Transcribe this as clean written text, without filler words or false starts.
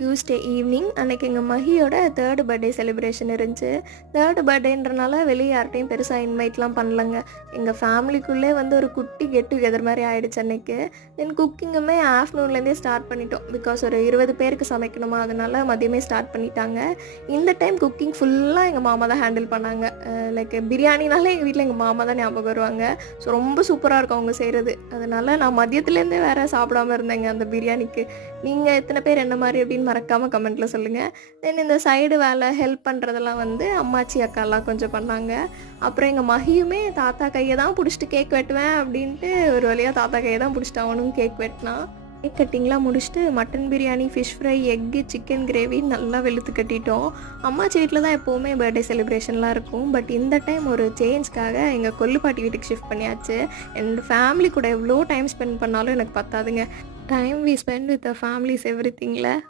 Tuesday evening அன்னைக்கு எங்கள் மஹியோட 3rd birthday celebration இருந்துச்சு. 3rd பர்த்டேன்றனால வெளியே யார்கிட்டையும் பெருசாக இன்வைட்லாம் பண்ணலங்க. எங்கள் ஃபேமிலிக்குள்ளே வந்து ஒரு குட்டி கெட் டுகெதர் மாதிரி ஆயிடுச்சு அன்னைக்கு. தென் குக்கிங்குமே ஆஃப்டர்நூன்லேருந்தே ஸ்டார்ட் பண்ணிட்டோம். பிகாஸ் ஒரு 20 பேருக்கு சமைக்கணுமா, அதனால மதியமே ஸ்டார்ட் பண்ணிட்டாங்க. இந்த டைம் குக்கிங் ஃபுல்லாக எங்கள் மாமா தான் ஹேண்டில் பண்ணாங்க. லைக் பிரியாணினாலே எங்கள் வீட்டில் எங்கள் மாமா தான் ஞாபகம் வருவாங்க. ஸோ ரொம்ப சூப்பராக இருக்கும் அவங்க செய்கிறது. அதனால நான் மதியத்துலேருந்தே வேறு சாப்பிடாம இருந்தேங்க அந்த பிரியாணிக்கு. நீங்கள் எத்தனை பேர் என்ன மாதிரி அப்படின்னு மறக்காமல் கமெண்ட்டில் சொல்லுங்கள். தென் இந்த சைடு வேலை ஹெல்ப் பண்ணுறதெல்லாம் வந்து அம்மாச்சி அக்காலாம் கொஞ்சம் பண்ணாங்க. அப்புறம் எங்கள் மகியுமே தாத்தா கையை தான் பிடிச்சிட்டு கேக் வெட்டுவேன் அப்படின்ட்டு ஒரு வழியாக தாத்தா கையை தான் பிடிச்சிட்டு அவனும் கேக் வெட்டினான். கேக் கட்டிங்லாம் முடிச்சுட்டு mutton biryani, fish fry, egg, chicken gravy நல்லா வெளுத்து கட்டிட்டோம். அம்மாச்சி வீட்டில் தான் எப்போவுமே பர்த்டே செலிப்ரேஷன்லாம் இருக்கும். பட் இந்த டைம் ஒரு சேஞ்ச்க்காக எங்கள் கொல்லுப்பாட்டி வீட்டுக்கு ஷிஃப்ட் பண்ணியாச்சு. என் ஃபேமிலி கூட எவ்வளோ டைம் ஸ்பெண்ட் பண்ணாலும் எனக்கு பத்தாதுங்க. Time we spend with the families எவ்ரிதிங்கில்